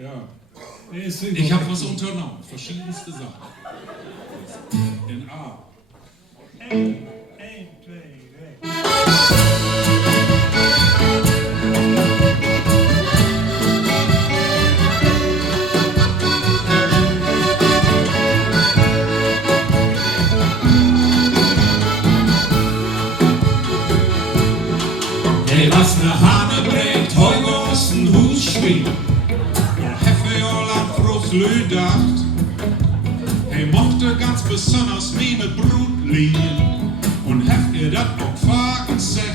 Ja. Ich habe was unternommen, verschiedenste Sachen. In A. 1, 2, 3. Hey, was ne Hane bringt, heute aus dem Huusschwien. Und heffe all an Frust lüdacht. Hey, mochte ganz besonders meine Brut lieben. Und heft ihr dat noch Fagen sagt.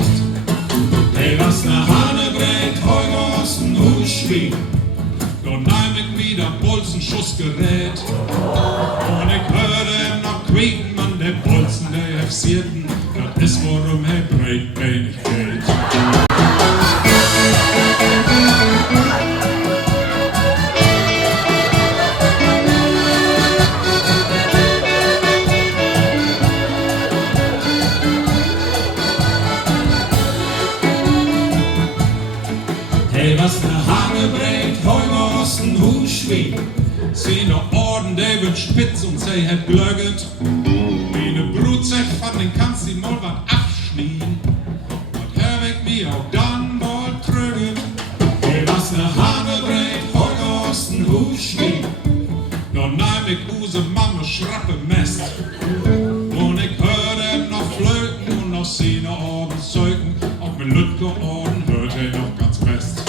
Hey, was ne Hane bringt, heute aus dem Huusschwien. Dort nehm ich wieder Bolzenschussgerät. Und ich höre noch quieken an der Bolzen der Hefsierten. Das ist worum er breit wenig geht. Hey, was ne Hane bringt, heu aus dem Huusschwien. Seine Orden, der wird spitz und sei het glögget. Wie ne Brut sagt, von den kannst du mal wat abschnien. Und hör ich mir auch dann wohl trüget. Hey, was ne Hane bringt, heu aus dem Huusschwien. Dann nehm ich use Mama schrappe Mest. Und ich höre noch flöten und noch seine Orden zeugen. Auch mit Lütke Orden hört er noch ganz fest.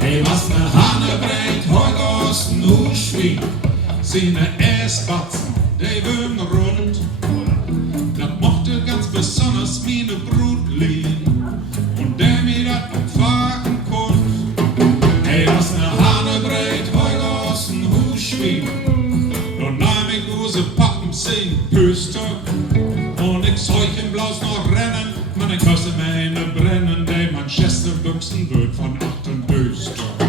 Hey, was ne Hane bringt, heute aus dem Huusschwien. Seine Essbatzen, die würden rund. Das mochte ganz besonders meine Brut lieben. Und der mir dat noch fragen konnt. Hey, was ne Hane bringt, heute aus dem Huusschwien. Und nahm ich use Pappen sing Püster. Und ich zeug im Blaus noch rennen. Man, ich hösse meine brennen, der Manchester Büchsen wird von 8 Böster.